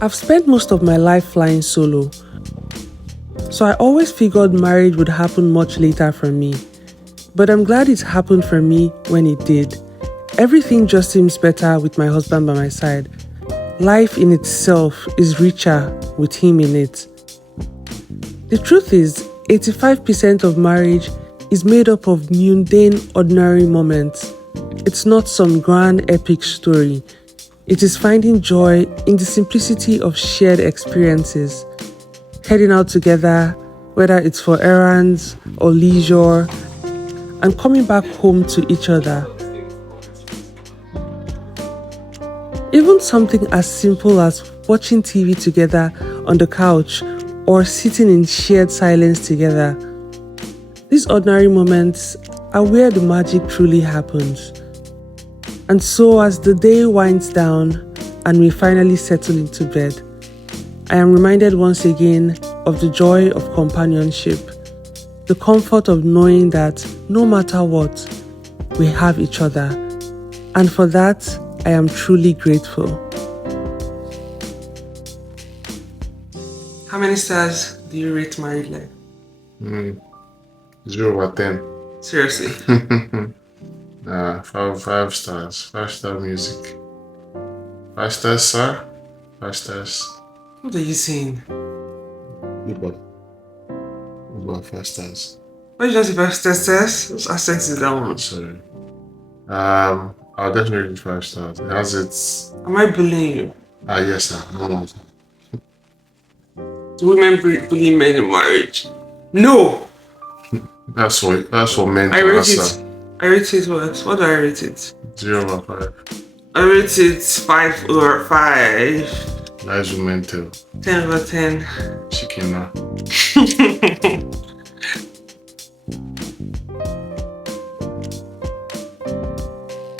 I've spent most of my life flying solo, so I always figured marriage would happen much later for me. But I'm glad it happened for me when it did. Everything just seems better with my husband by my side. Life in itself is richer with him in it. The truth is, 85% of marriage is made up of mundane, ordinary moments. It's not some grand epic story. It is finding joy in the simplicity of shared experiences. Heading out together, whether it's for errands or leisure, and coming back home to each other. Even something as simple as watching TV together on the couch or sitting in shared silence together. These ordinary moments are where the magic truly happens. And so as the day winds down and we finally settle into bed, I am reminded once again of the joy of companionship, the comfort of knowing that no matter what, we have each other. And for that, I am truly grateful. How many stars do you rate married life? 0 over 10. Seriously? Five stars. 5-star music. 5 stars, sir. 5 stars. What are you saying? About 5 stars. Why did you just say 5 stars? Those accents is that one. Sorry. I'll definitely rate 5 stars. It has its. Am I bullying you? Yes, sir. No. Do women bully men in marriage? No! That's for men I to rate answer. it. I rate it what? What do I rate it? 0 over 5. I rate it 5 over 5. Lies women tell. 10 over 10. She cannot.